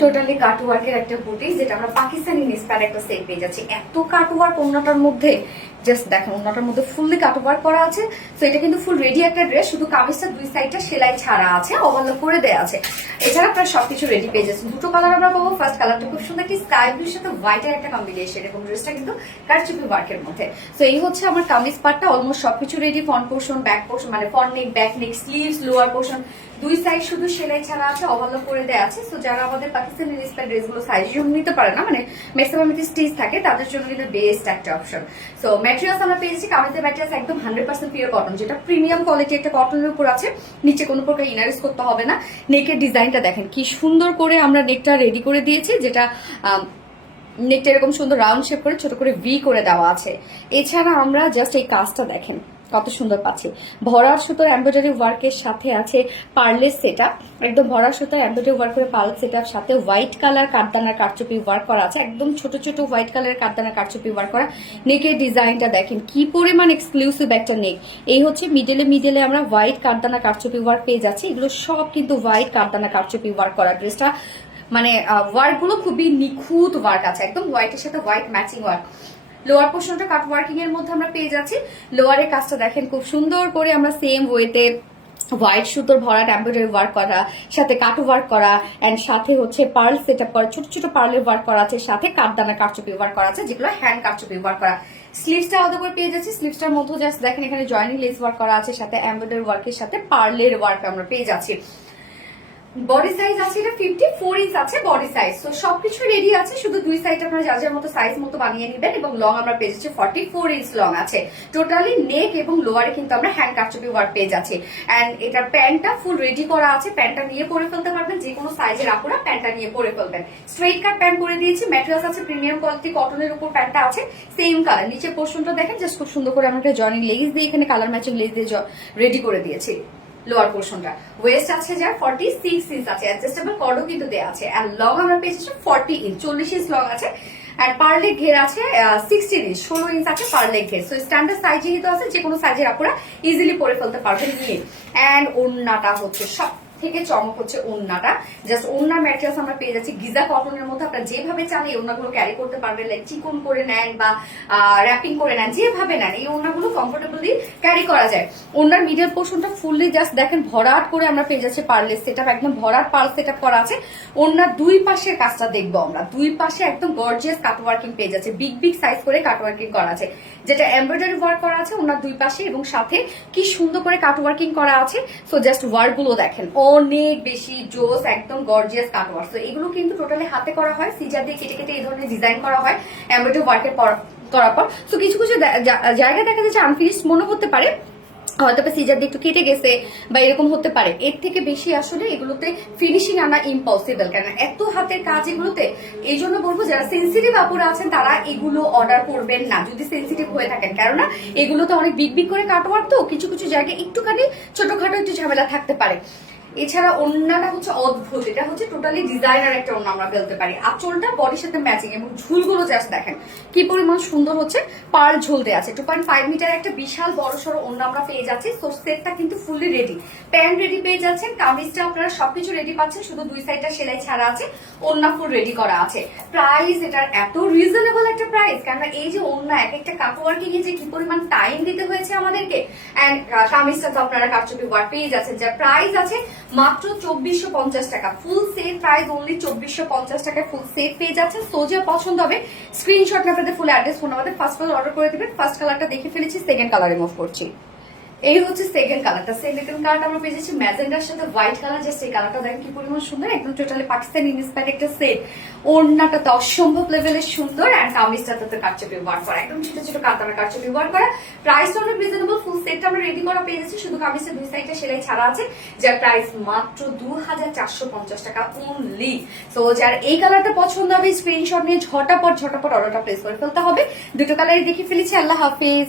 Totally কাটওয়ার্কের একটা boutique, যেটা আমরা পাকিস্তানি ইন্সপায়ার্ড একটা সেট পেয়ে যাচ্ছি। এত কাটওয়ার্ক ওন্নাটার মধ্যে, জাস্ট দেখেন ওন্নাটার মধ্যে ফুললি কাটওয়ার্ক করা আছে। তো এটা কিন্তু ফুল রেডি একটা ড্রেস, শুধু কামিজটা দুই সাইডটা সেলাই ছাড়া আছে, ওভারলক করে দেওয়া আছে। এছাড়া আপনারা সবকিছু রেডি পেয়ে যাচ্ছেন। দুটো কালার আমরা পাবো। ফার্স্ট কালারটা খুব সুন্দর একটি স্কাই ব্লুর সাথে হোয়াইটের একটা কম্বিনেশন, এবং ড্রেসটা কিন্তু কারচুপি ওয়ার্কের মধ্যে। তো এই হচ্ছে আমার কামিজ পার্টটা। অলমোস্ট সবকিছু ready, front portion, back portion, মানে front neck, back neck, sleeves, lower portion দুই সাইড শুধু সেলাই ছাড়া আছে, ওভারলক করে দেওয়া আছে। তো যারা আমাদের পাকিস্তানি ইন্সপায়ার্ড ড্রেসগুলো সাইজ জন্য নিতে পারে না, মানে ম্যাক্সিমাম স্টিচ থাকে, তাদের জন্য কিন্তু বেস্ট একটা অপশন। সো ম্যাটেরিয়ালস আমরা পেয়েছি কামিজের ম্যাটেরিয়ালস একদম 100% পিওর কটন, যেটা প্রিমিয়াম কোয়ালিটি একটা কটনের উপর আছে। নিচে কোনো প্রকার ইনার ইউজ করতে হবে না। নেকের ডিজাইনটা দেখেন কি সুন্দর করে আমরা নেকটা রেডি করে দিয়েছি, যেটা নেকটা এরকম সুন্দর রাউন্ড শেপ করে ছোট করে ভি করে দেওয়া আছে। এছাড়া আমরা জাস্ট এই কাজটা দেখেন কত সুন্দর পাচ্ছি। ভরা সুতোর এমব্রয়ডারি ওয়ার্কের সাথে আছে পার্লের সেটআপ, একদম ভরা সুতোর এমব্রয়ডারি ওয়ার্ক করে পার্ল সেটআপ, সাথে হোয়াইট কালার কাঠদানার কারচুপি ওয়ার্ক করা আছে, একদম ছোট ছোট হোয়াইট কালারের কাঠদানার কারচুপি ওয়ার্ক করা। নেকের ডিজাইনটা দেখেন কি পরিমাণ এক্সক্লুসিভ একটা নেক। এই হচ্ছে মিডলে আমরা হোয়াইট কাঠদানা কারচুপি ওয়ার্ক পেয়ে যাচ্ছি। এগুলো সব কিন্তু হোয়াইট কাঠদানা কারচুপি ওয়ার্ক করা। ড্রেসটা মানে ওয়ার্ক গুলো খুবই নিখুঁত ওয়ার্ক আছে, একদম হোয়াইটের সাথে হোয়াইট ম্যাচিং ওয়ার্ক। লোয়ার পোর্শনটা কাট ওয়ার্কিং এর মধ্যে আমরা পেয়ে যাচ্ছি। লোয়ারের কাজটা দেখেন খুব সুন্দর করে আমরা সেম ওয়েতে হোয়াইট সুতোর ভরাট এমব্রয়ডারি ওয়ার্ক করা, সাথে কাট ওয়ার্ক করা, এন্ড সাথে হচ্ছে পার্ল সেটআপ করা, ছোট ছোট পার্লের ওয়ার্ক করা আছে, সাথে কাঠদানা কারচুপি ওয়ার্ক করা আছে, যেগুলো হ্যান্ড কারচুপি ওয়ার্ক করা। স্লিভসটা আলাদা করে পেয়ে যাচ্ছি। স্লিভসটার মধ্যে জাস্ট দেখেন এখানে জয়েনিং লেস ওয়ার্ক করা আছে, সাথে এমব্রয়ডারি ওয়ার্কের সাথে পার্লের ওয়ার্ক আমরা পেয়ে যাচ্ছি। বডি সাইজ আছে এটা 54 ইঞ্চ আছে বডি সাইজ। তো সবকিছু রেডি আছে, শুধু দুই সাইড আপনারা যার যার মতো সাইজ মতো বানিয়ে নেবেন। এবং লং আমরা পেয়ে যাচ্ছি 44 ইঞ্চ লং আছে। টোটালি নেক এবং লোয়ারে কিন্তু আমরা হ্যান্ড কারচুপি ওয়ার্ক পেয়ে যাচ্ছি। এন্ড এটার প্যান্টটা ফুল রেডি করা আছে, প্যান্টটা নিয়ে পরে ফেলতে পারবেন, যে কোনো সাইজের আপুরা প্যান্টটা নিয়ে পরে ফেলবেন। স্ট্রেট কাট প্যান্ট করে দিয়েছি, ম্যাটেরিয়ালস আছে প্রিমিয়াম কোয়ালিটি কটনের উপর প্যান্টটা আছে সেম কালার। নিচে পোর্শনটা দেখেন জাস্ট খুব সুন্দর করে আমরা জয়েনিং লেস দিয়ে এখানে কালার ম্যাচিং লেস দিয়ে রেডি করে দিয়েছি। লোয়ার পোর্শনটা ওয়েস্ট আছে যার 46 ইঞ্চ আছে, অ্যাডজাস্টেবল কর্ডও কিন্তু দেওয়া আছে। আর লং আমরা পেয়েছি 40 ইঞ্চ, 40 ইঞ্চ লং আছে। আর পার্লের ঘের আছে 16 ইঞ্চ, 16 ইঞ্চ আছে পার্লের ঘের। সো স্ট্যান্ডার্ড সাইজ যেহেতু আছে, যে কোনো সাইজের আপনারা ইজিলি পরে ফেলতে পারবেন নিয়ে। এন্ড ওড়নাটা হচ্ছে সব থেকে চমক হচ্ছে ওড়নাটা। জাস্ট ওড়নার ম্যাটেরিয়ালস আমরা পেয়ে যাচ্ছি গিজা কটনের মধ্যে। আপনারা যেভাবে চান এই ওড়নাগুলো ক্যারি করতে পারবেন, লাইক চিকন করে নেন বা র্যাপিং করে নেন, যেভাবে নেন এই ওড়নাগুলো কমফোর্টেবলি ক্যারি করা যায়। ওড়নার মিডল পোর্শনটা ফুললি জাস্ট দেখেন ভরাট করে আমরা পেয়ে যাচ্ছি পার্লের সেটআপ, একদম ভরাট পার্ল সেটআপ করা আছে। ওড়নার দুই পাশের কাজটা দেখবো আমরা, দুই পাশে একদম গর্জিয়াস কাট ওয়ার্কিং পেয়ে যাচ্ছে, বিগ বিগ সাইজ করে কাট ওয়ার্কিং করা আছে, যেটা এমব্রয়ডারি ওয়ার্ক করা আছে ওনার দুই পাশে, এবং সাথে কি সুন্দর করে কাট ওয়ার্কিং করা আছে। সো জাস্ট ওয়ার্ক গুলো দেখেন অনেক বেশি জোস, একদম গর্জিয়াস কাট ওয়ার্ক। তো এগুলো কিন্তু টোটালি হাতে করা হয়, সিজার দিয়ে কেটে কেটে এই ধরনের ডিজাইন করা হয় এমব্রয়ডারি ওয়ার্কের করার পর। তো কিছু কিছু জায়গায় দেখা যাচ্ছে আনফিনিশড মনে হতে পারে, হয়তো সিজার দিয়ে একটু কেটে গেছে বা এরকম হতে পারে। এর থেকে বেশি আসলে এগুলোতে ফিনিশিং আনা ইম্পসিবল, কেন এত হাতের কাজ এগুলোতে। এই জন্য বলবো যারা সেন্সিটিভ আপুরা আছেন তারা এগুলো অর্ডার করবেন না, যদি সেন্সিটিভ হয়ে থাকেন, কেননা এগুলোতে অনেক বিগ বিগ করে কাটওয়ার্ক, তো কিছু কিছু জায়গায় একটুখানি ছোটখাটো একটু ঝামেলা থাকতে পারে। এছাড়া ওড়নাটা হচ্ছে অদ্ভুত, এটা হচ্ছে টোটালি ডিজাইনার একটা ওড়না আমরা ফেলতে পারি। আঁচলটা বডির সাথে ম্যাচিং, এবং ঝুলগুলো জাস্ট দেখেন কি পরিমাণ সুন্দর হচ্ছে, পার্ল ঝুল দেওয়া আছে। 2.5 মিটার একটা বিশাল বড় সড়ো ওড়না আমরা পেয়ে যাচ্ছি। সো সেটটা কিন্তু ফুললি রেডি, প্যান্ট রেডি পেয়ে যাচ্ছেন, কামিজটা আপনারা সবকিছু রেডি পাচ্ছেন, শুধু দুই সাইডটা সেলাই ছাড়া আছে, ওড়না ফুল রেডি করা আছে। প্রাইস এটার এত রিজনেবল একটা প্রাইস, কারণ এই যে ওড়না এক একটা কাটওয়ার্কিং এ যে কি পরিমাণ টাইম দিতে হয়েছে আমাদেরকে। এন্ড কামিজটা তো আপনারা কারচুপি ওয়ার্ক পেয়ে যাচ্ছেন, যার প্রাইস আছে মাত্র 2450 টাকা। ফুল সেট প্রাইস অনলি 2450 টাকায় ফুল সেট পেয়ে যাচ্ছেন। সোজা পছন্দ হবে স্ক্রিনশট না আপনাদের ফুল অ্যাড্রেস ফোন আমাদের ফার্স্ট অর্ডার করে দিবেন। ফার্স্ট কালারটা দেখে ফেলেছি, সেকেন্ড কালারে মুভ করছি। এই হচ্ছে সেকেন্ড কালারটা। সেকেন্ড কালারটা আমরা পেয়ে যাচ্ছি ম্যাজেন্ডার সাথে হোয়াইট কালার। জাস্ট এই কালারটা দেখেন কি পরিমাণ সুন্দর, একদম টোটালি পাকিস্তানি ইন্সপায়ার্ড একটা সেট। ওড়নাটা তো অসম্ভব লেভেলের সুন্দর, এন্ড কামিজটাতে তো কারচুপি ওয়ার্ক করা, একদম ছোট ছোট কাতানা কারচুপি ওয়ার্ক করা। প্রাইস অনেক রিজনেবল, ফুল সেটটা আমরা রেডি করা পেয়ে যাচ্ছি, শুধু কামিজের দুই সাইডে সেলাই ছাড়া আছে, যার প্রাইস মাত্র 2450 টাকা অনলি। সো যার এই কালারটা পছন্দ হবে স্ক্রিনশট নিয়ে ঝটাপট অর্ডারটা প্লেস করে ফেলতে হবে। দুটো কালারই দেখে ফেলেছি। আল্লাহ হাফিজ।